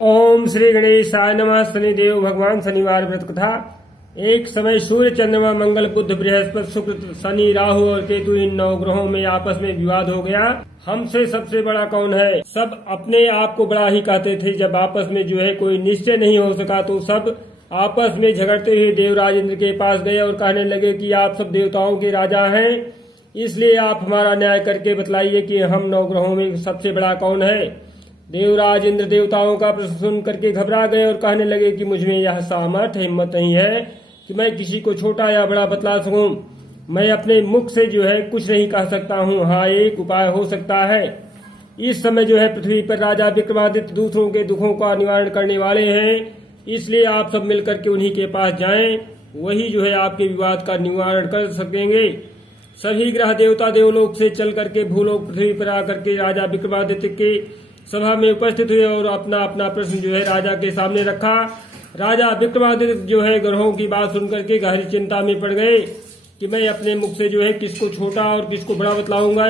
ओम श्री गणेशाय नमः। शनिदेव भगवान शनिवार व्रत कथा। एक समय सूर्य, चंद्रमा, मंगल, बुध, बृहस्पति, शुक्र, शनि, राहु और केतु इन 9 ग्रहों में आपस में विवाद हो गया। हमसे सबसे बड़ा कौन है। सब अपने आप को बड़ा ही कहते थे। जब आपस में जो है कोई निश्चय नहीं हो सका तो सब आपस में झगड़ते हुए देवराज इंद्र के पास गए और कहने लगे कि आप सब देवताओं के राजा हैं, इसलिए आप हमारा न्याय करके बतलाइए कि हम 9 ग्रहों में सबसे बड़ा कौन है। देवराज इंद्र देवताओं का प्रश्न सुन करके घबरा गए और कहने लगे कि मुझ में यह सामर्थ्य हिम्मत नहीं है कि मैं किसी को छोटा या बड़ा बतला सकूं। मैं अपने मुख से जो है कुछ नहीं कह सकता हूं। हाँ, एक उपाय हो सकता है। इस समय जो है पृथ्वी पर राजा विक्रमादित्य दूसरों के दुखों का निवारण करने वाले हैं, इसलिए आप सब मिलकर के उन्हीं के पास जाएं। वही जो है आपके विवाद का निवारण कर सकेंगे। सभी ग्रह देवता देवलोक से चल करके भूलोक पृथ्वी पर आकर के राजा विक्रमादित्य के सभा में उपस्थित हुए और अपना अपना प्रश्न जो है राजा के सामने रखा। राजा विक्रमादित्य जो है ग्रहों की बात सुनकर के गहरी चिंता में पड़ गए कि मैं अपने मुख से जो है किसको छोटा और किसको बड़ा बतलाऊंगा।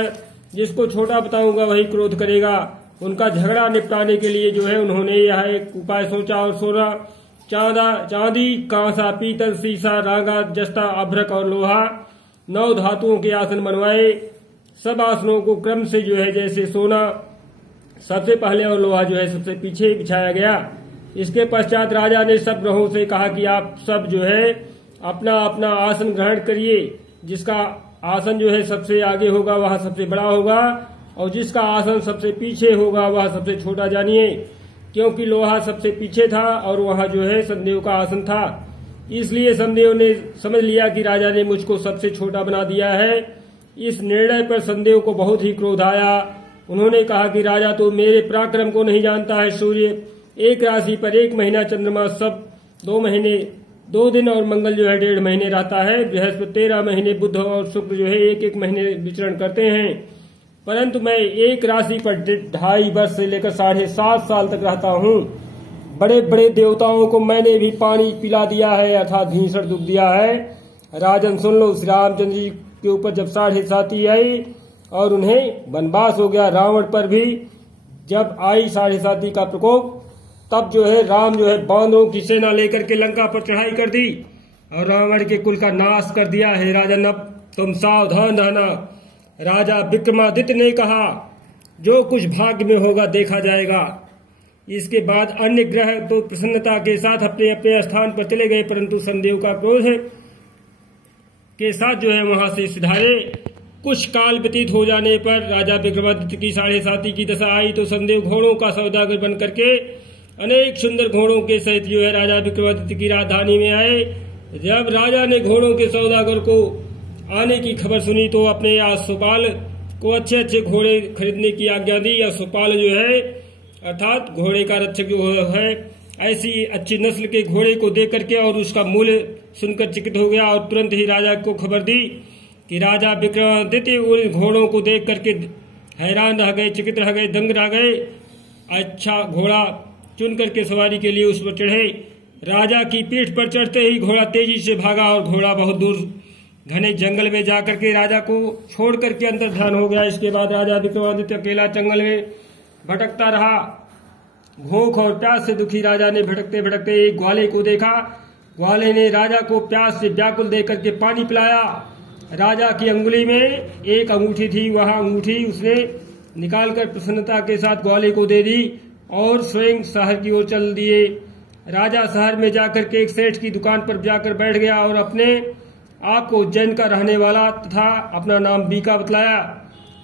जिसको छोटा बताऊंगा वही क्रोध करेगा। उनका झगड़ा निपटाने के लिए जो है उन्होंने यह एक उपाय सोचा और सोना, चांदी, कांसा, पीतल, शीशा, रागा, जस्ता, अभ्रक और लोहा 9 धातुओं के आसन बनवाए। सब आसनों को क्रम से जो है जैसे सोना सबसे पहले और लोहा जो है सबसे पीछे बिछाया गया। इसके पश्चात राजा ने सब ग्रहों से कहा कि आप सब जो है अपना अपना आसन ग्रहण करिए। जिसका आसन जो है सबसे आगे होगा वह सबसे बड़ा होगा और जिसका आसन सबसे पीछे होगा वह सबसे छोटा जानिए। क्योंकि लोहा सबसे पीछे था और वह जो है संदेव का आसन था, इसलिए संदेव ने समझ लिया कि राजा ने मुझको सबसे छोटा बना दिया है। इस निर्णय पर संदेव को बहुत ही क्रोध आया। उन्होंने कहा कि राजा तो मेरे पराक्रम को नहीं जानता है। सूर्य एक राशि पर 1 महीना, चंद्रमा सब 2 महीने 2 दिन और मंगल जो है 1.5 महीने रहता है। बृहस्पति 13 महीने, बुध और शुक्र जो है 1-1 महीने विचरण करते हैं। परंतु मैं एक राशि पर 2.5 वर्ष से लेकर 7.5 साल तक रहता हूँ। बड़े बड़े देवताओं को मैंने भी पानी पिला दिया है, अर्थात भीषण दुख दिया है। राजन सुन लो, श्री रामचंद्र जी के ऊपर जब 7.5 आई और उन्हें वनवास हो गया, रावण पर भी जब आई 7.5 का प्रकोप, तब जो है राम जो है बांदरों की सेना लेकर के लंका पर चढ़ाई कर दी और रावण के कुल का नाश कर दिया है। राजन अब तुम सावधान रहना। राजा विक्रमादित्य ने कहा, जो कुछ भाग्य में होगा देखा जाएगा। इसके बाद अन्य ग्रह तो प्रसन्नता के साथ अपने अपने स्थान पर चले गए, परंतु संदेव का क्रोध के साथ जो है वहां से सिधारे। कुछ काल व्यतीत हो जाने पर राजा विक्रमादित्य की 7.5 की दशा आई तो संदेव घोड़ों का सौदागर बन करके अनेक सुंदर घोड़ों के सहित जो है राजा विक्रमादित्य की राजधानी में आए। जब राजा ने घोड़ों के सौदागर को आने की खबर सुनी तो अपने सुपाल को अच्छे अच्छे घोड़े खरीदने की आज्ञा दी। या सुपाल जो है अर्थात घोड़े का रक्षक जो है ऐसी अच्छी नस्ल के घोड़े को देख करके और उसका मूल्य सुनकर चकित हो गया और तुरंत ही राजा को खबर दी कि राजा विक्रमादित्य उन घोड़ों को देख करके हैरान रह गए, चकित रह गए, दंग रह गए। अच्छा घोड़ा चुन करके सवारी के लिए उस पर चढ़े। राजा की पीठ पर चढ़ते ही घोड़ा तेजी से भागा और घोड़ा बहुत दूर घने जंगल में जाकर के राजा को छोड़ करके अंतर ध्यान हो गया। इसके बाद राजा विक्रमादित्य अकेला जंगल में भटकता रहा। भूख और प्यास से दुखी राजा ने भटकते भटकते एक ग्वाले को देखा। ग्वाले ने राजा को प्यास से व्याकुल देख करके पानी पिलाया। राजा की अंगुली में एक अंगूठी थी, वह अंगूठी उसने निकालकर प्रसन्नता के साथ ग्वाले को दे दी और स्वयं शहर की ओर चल दिए। राजा शहर में जाकर के एक सेठ की दुकान पर जाकर बैठ गया और अपने आप को उज्जैन का रहने वाला तथा अपना नाम बीका बतलाया।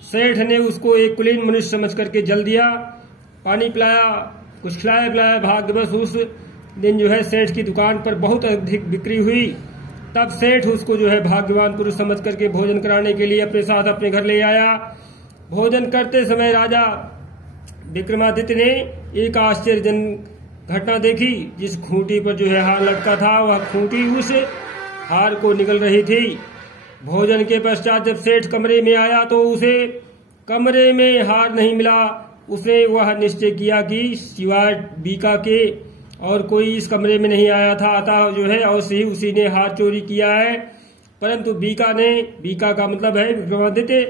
सेठ ने उसको एक कुलीन मनुष्य समझ करके जल दिया, पानी पिलाया, कुछ खिलाया पिलाया। भाग्यवश उस दिन जो है सेठ की दुकान पर बहुत अधिक बिक्री हुई। तब सेठ उसको जो है भाग्यवान पुरुष समझ करके भोजन कराने के लिए अपने साथ अपने घर ले आया। भोजन करते समय राजा विक्रमादित्य ने एक आश्चर्यजनक घटना देखी। जिस खूंटी पर जो है हार लटका था वह खूंटी उस हार को निकल रही थी। भोजन के पश्चात जब सेठ कमरे में आया तो उसे कमरे में हार नहीं मिला। उसने वह निश्चय किया कि सिवाय बीका के और कोई इस कमरे में नहीं आया था, अतः जो है अवश्य ही उसी ने हार चोरी किया है। परंतु बीका का मतलब है विक्रमादित्य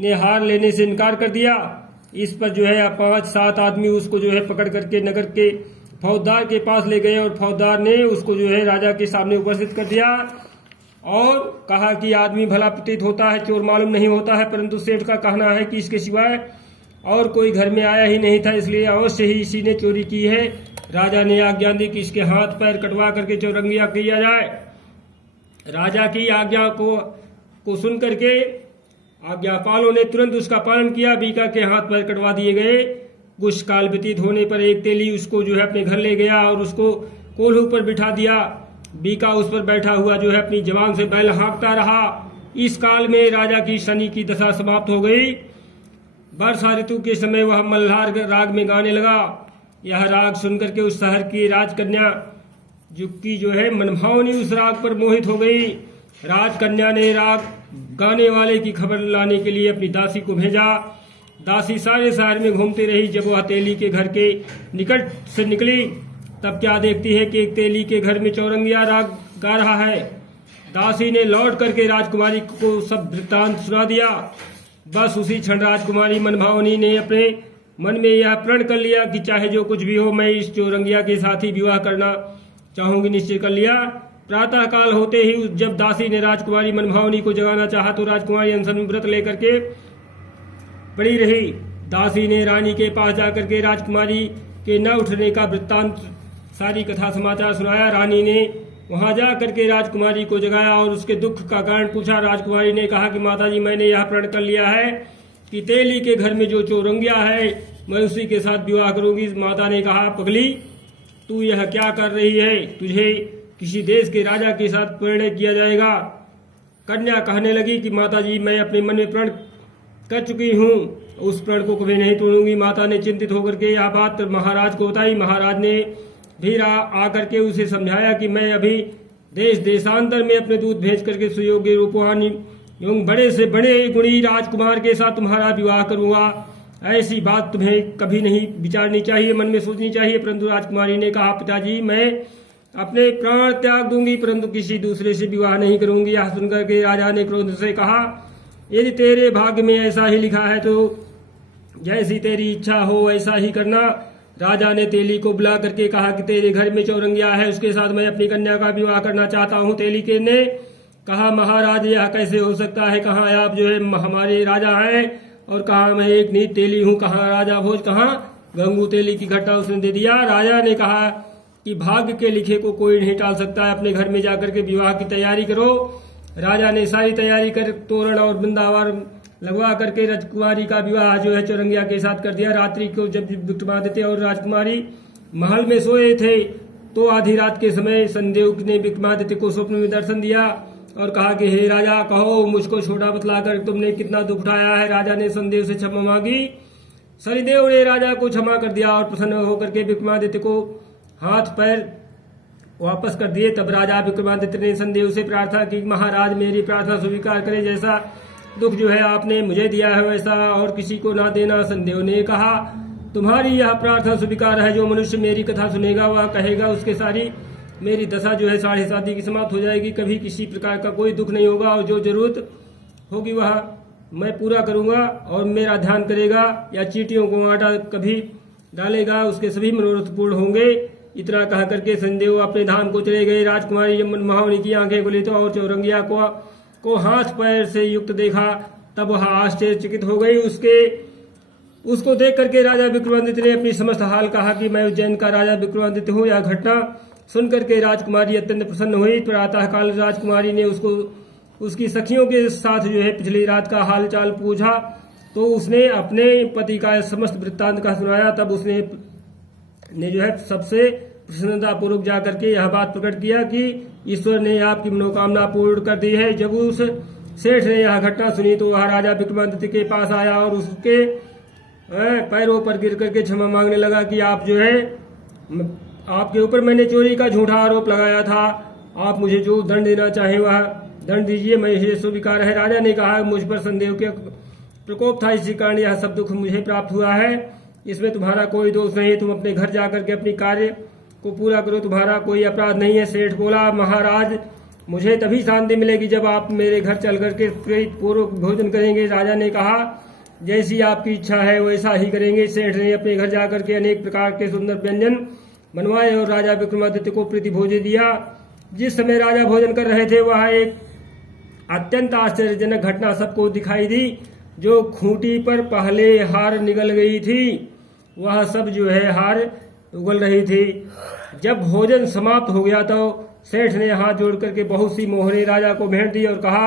ने हार लेने से इनकार कर दिया। इस पर जो है 5-7 आदमी उसको जो है पकड़ करके नगर के फौजदार के पास ले गए और फौजदार ने उसको जो है राजा के सामने उपस्थित कर दिया और कहा कि आदमी भला प्रतीत होता है, चोर मालूम नहीं होता है, परंतु सेठ का कहना है कि इसके सिवाय और कोई घर में आया ही नहीं था, इसलिए अवश्य ही इसी ने चोरी की है। राजा ने आज्ञा दी कि इसके हाथ पैर कटवा करके चौरंगिया किया जाए। राजा की आज्ञा को सुन करके आज्ञापालों ने तुरंत उसका पालन किया। बीका के हाथ पैर कटवा दिए गए। कुछ काल व्यतीत होने पर एक तेली उसको जो है अपने घर ले गया और उसको कोल्हू पर बिठा दिया। बीका उस पर बैठा हुआ जो है अपनी जवान से बैल हाँकता रहा। इस काल में राजा की शनि की दशा समाप्त हो गई। वर्षा ऋतु के समय वह मल्हार राग में गाने लगा। यह राग सुनकर के उस शहर की राजकन्या की जो है मनभावनी उस राग पर मोहित हो गई। राजकन्या ने राग गाने वाले की खबर लाने के लिए अपनी दासी को भेजा। दासी सारे शहर में घूमती रही। जब वह तेली के घर के निकट से निकली तब क्या देखती है कि एक तेली के घर में चौरंगिया राग गा रहा है। दासी ने लौट करके राजकुमारी को सब वृत्तांत सुना दिया। बस उसी क्षण राजकुमारी मनभावनी ने अपने मन में यह प्रण कर लिया कि चाहे जो कुछ भी हो, मैं इस चौरंगिया के साथ ही विवाह करना चाहूंगी। निश्चय कर लिया। प्रातः काल होते ही जब दासी ने राजकुमारी मनभावनी को जगाना चाहा तो राजकुमारी अनशन में व्रत लेकर के पड़ी रही। दासी ने रानी के पास जाकर के राजकुमारी के न उठने का वृत्तांत सारी कथा समाचार सुनाया। रानी ने वहां जाकर के राजकुमारी को जगाया और उसके दुख का कारण पूछा। राजकुमारी ने कहा कि माताजी, मैंने यह प्रण कर लिया है कि तेली के घर में जो चौरंगिया है मैं उसी के साथ विवाह करूंगी। माता ने कहा, पगली, तू यह क्या कर रही है? तुझे किसी देश के राजा के साथ परिणय किया जाएगा। कन्या कहने लगी कि माताजी, मैं अपने मन में प्रण कर चुकी हूँ, उस प्रण को कभी नहीं तोड़ूंगी। माता ने चिंतित होकर के यह बात महाराज को बताई। महाराज ने भी आकर के उसे समझाया कि मैं अभी देश देशांतर में अपने दूत भेज करके सुयोग्य रूपवान एवं बड़े से बड़े गुणी राजकुमार के साथ तुम्हारा विवाह करूंगा। ऐसी बात तुम्हें कभी नहीं विचारनी चाहिए, मन में सोचनी चाहिए। परंतु राजकुमारी ने कहा, पिताजी, मैं अपने प्राण त्याग दूंगी परंतु किसी दूसरे से विवाह नहीं करूंगी। यह सुनकर के राजा ने क्रोध से कहा, यदि तेरे भाग्य में ऐसा ही लिखा है तो जैसी तेरी इच्छा हो वैसा ही करना। राजा ने तेली को बुला करके कहा कि तेरे घर में चौरंगिया है, उसके साथ मैं अपनी कन्या का विवाह करना चाहता हूँ। तेली के ने कहा, महाराज, यह कैसे हो सकता है? कहाँ आप जो है हमारे राजा हैं और कहा मैं एक नीच तेली हूँ। कहाँ राजा भोज, कहाँ गंगू तेली की घट्टा उसने दे दिया। राजा ने कहा कि भाग्य के लिखे को कोई नहीं टाल सकता है, अपने घर में जाकर के विवाह की तैयारी करो। राजा ने सारी तैयारी कर तोरण और वृंदावन लगवा करके राजकुमारी का विवाह जो है चौरंगिया के साथ कर दिया। रात्रि को जब विक्रमादित्य और राजकुमारी महल में सोए थे तो आधी रात के समय शनिदेव ने विक्रमादित्य को स्वप्न में दर्शन दिया और कहा कि हे राजा, कहो मुझको छोटा बतलाकर तुमने कितना दुख उठाया है। राजा ने शनिदेव से क्षमा मांगी। शनिदेव ने राजा को क्षमा कर दिया और प्रसन्न होकर के विक्रमादित्य को हाथ पैर वापस कर दिए। तब राजा विक्रमादित्य ने शनिदेव से प्रार्थना की, महाराज, मेरी प्रार्थना स्वीकार करें। जैसा दुख जो है आपने मुझे दिया है वैसा और किसी को ना देना। शनिदेव ने कहा, तुम्हारी यह प्रार्थना स्वीकार है। जो मनुष्य मेरी कथा सुनेगा वह कहेगा उसके सारी मेरी दशा जो है 7.5 की समाप्त हो जाएगी, कभी किसी प्रकार का कोई दुख नहीं होगा और जो जरूरत होगी वह मैं पूरा करूंगा और मेरा ध्यान करेगा या चींटियों को आटा कभी डालेगा, उसके सभी मनोरथ पूर्ण होंगे। इतना कह करके शनिदेव अपने धाम को चले गए। राजकुमारी जब मनभावनी की आंखें खुली तो और चौरंगिया को हाथ पैर से युक्त देखा तब वह आश्चर्यचकित हो गई। उसको देख करके राजा विक्रमादित्य ने अपनी समस्त हाल कहा कि मैं उज्जैन का राजा विक्रमादित्य हूँ। यह घटना सुनकर के राजकुमारी अत्यंत प्रसन्न हुई। प्रातः काल राजकुमारी ने उसको उसकी सखियों के साथ जो है पिछली रात का हाल चाल पूछा तो उसने अपने पति का समस्त वृत्तांत का सुनाया। तब उसने जो है सबसे प्रसन्नता पूर्वक जाकर के यह बात प्रकट किया कि ईश्वर ने आपकी मनोकामना पूर्ण कर दी है। जब उस सेठ ने यह घटना सुनी तो वह राजा विक्रमादित्य के पास आया और उसके पैरों पर गिर करके क्षमा मांगने लगा कि आप जो है आपके ऊपर मैंने चोरी का झूठा आरोप लगाया था, आप मुझे जो दंड देना चाहे वह दंड दीजिए, मैं इसे स्वीकार है। राजा ने कहा, मुझ पर संदेह के प्रकोप था, इसी कारण यह सब दुख मुझे प्राप्त हुआ है, इसमें तुम्हारा कोई दोष नहीं। तुम अपने घर जाकर के अपनी कार्य को पूरा करो, तुम्हारा कोई अपराध नहीं है। सेठ बोला, महाराज, मुझे तभी शांति मिलेगी जब आप मेरे घर चल करके प्रीत पूर्वक भोजन करेंगे। राजा ने कहा, जैसी आपकी इच्छा है वैसा ही करेंगे। सेठ ने अपने घर जाकर के अनेक प्रकार के सुंदर व्यंजन बनवाए और राजा विक्रमादित्य को प्रीति भोजन दिया। जिस समय राजा भोजन कर रहे थे वह एक अत्यंत आश्चर्यजनक घटना सबको दिखाई दी। जो खूंटी पर पहले हार निगल गई थी वह सब जो है हार उगल रही थी। जब भोजन समाप्त हो गया तो सेठ ने हाथ जोड़ करके बहुत सी मोहरें राजा को भेंट दी और कहा,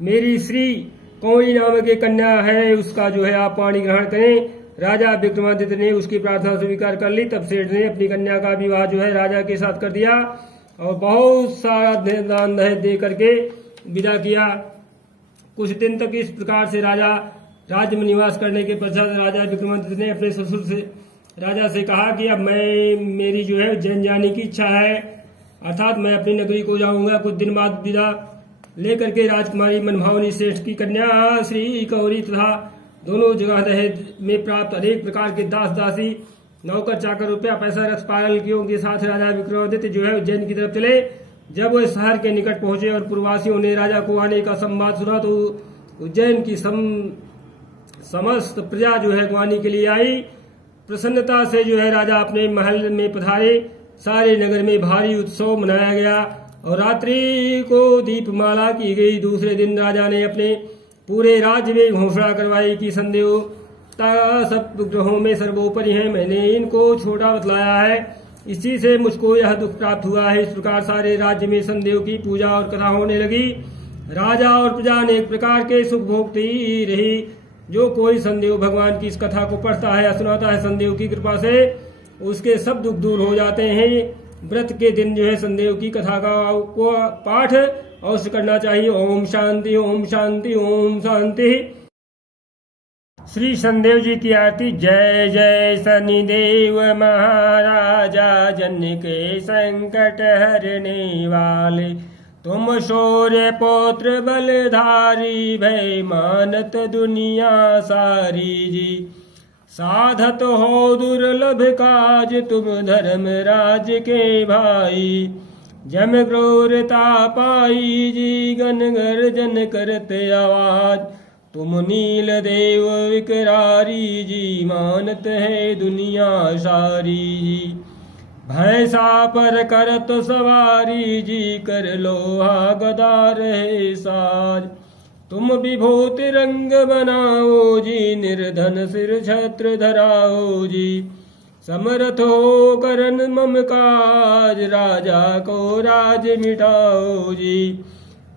मेरी श्री कौड़ी नाम की कन्या है, उसका जो है आप पानी ग्रहण करें। राजा विक्रमादित्य ने उसकी प्रार्थना स्वीकार कर ली। तब सेठ ने अपनी कन्या का विवाह जो है राजा के साथ कर दिया और बहुत सारा दान दहेज दे करके विदा किया। कुछ दिन तक इस प्रकार से राजा राज्य में निवास करने के पश्चात राजा विक्रमादित्य ने अपने ससुर से राजा से कहा कि अब मेरी जो है उज्जैन जाने की इच्छा है, अर्थात मैं अपनी नगरी को जाऊंगा। कुछ दिन बाद विदा लेकर के राजकुमारी मनभावनी श्रेष्ठ की कन्या श्री कौरी तथा दोनों जगह दहेज में प्राप्त अनेक प्रकार के दास दासी नौकर चाकर रुपया पैसा रथ पालकियों के साथ राजा विक्रमादित्य जो है उज्जैन की तरफ चले। जब वह शहर के निकट पहुंचे और पूर्ववासियों ने राजा को आने का संवाद सुना तो उज्जैन की समस्त प्रजा जो है ग्वानी के लिए आई। प्रसन्नता से जो है राजा अपने महल में पधारे। सारे नगर में भारी उत्सव मनाया गया और रात्रि को दीपमाला की गई। दूसरे दिन राजा ने अपने पूरे राज्य में घोषणा करवाई कि संदेवता सब ग्रहों में सर्वोपरि है, मैंने इनको छोटा बतलाया है, इसी से मुझको यह दुख प्राप्त हुआ है। इस प्रकार सारे राज्य में संदेव की पूजा और कथा होने लगी। राजा और प्रजा अनेक प्रकार के सुख भोगती रही। जो कोई संदेव भगवान की इस कथा को पढ़ता है या सुनाता है, संदेव की कृपा से उसके सब दुख दूर हो जाते हैं। व्रत के दिन जो है संदेव की कथा को पाठ अवश्य करना चाहिए। ओम शांति ओम शांति ओम शांति। श्री संदेव जी की आरती। जय जय शनिदेव महाराजा, जन के संकट हरने वाले, तुम शौर्य पौत्र बलधारी, भय मानत दुनिया सारी जी। साधत हो दुर्लभ काज, तुम धर्म राज के भाई, जम क्रूरता पाई जी, गन गर्जन करते आवाज, तुम नील देव विकरारी जी, मानत है दुनिया सारी जी। भैंसा पर करत सवारी जी, कर लोहा गदा रहे साज, तुम विभूति रंग बनाओ जी, निर्धन सिर छत्र धराओ जी। समर्थ हो करन मम काज, राजा को राज मिटाओ जी।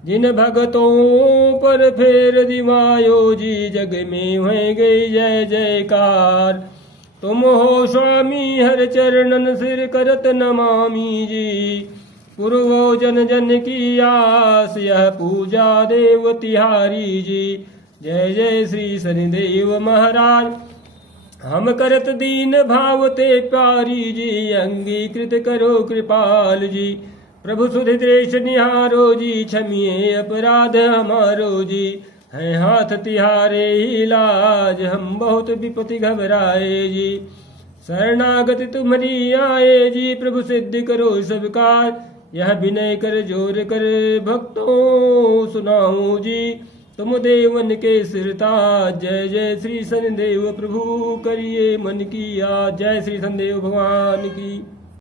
जिन भगतों पर फेर दिवायो जी, जग में हुए गई जय जयकार। तुम हो स्वामी हर चरणन सिर करत नमामि जी, पूर्वो जन जन की आस, यह पूजा देव तिहारी जी। जय जय श्री शनिदेव महाराज, हम करत दीन भाव ते प्यारी जी, अंगीकृत करो कृपाल जी। प्रभु सुधि देश निहारो जी, क्षमिए अपराध हमारो जी। है हाथ तिहारे ही लाज, हम बहुत विपत्ति घबराए जी। शरणागति तुम्हारी आए जी, प्रभु सिद्धि करो सब काज। यह विनय कर जोर कर भक्तों सुनाओ जी, तुम देवन के सिरताज। जय जय श्री शनिदेव प्रभु, करिए मन की याद। जय श्री शनिदेव भगवान की।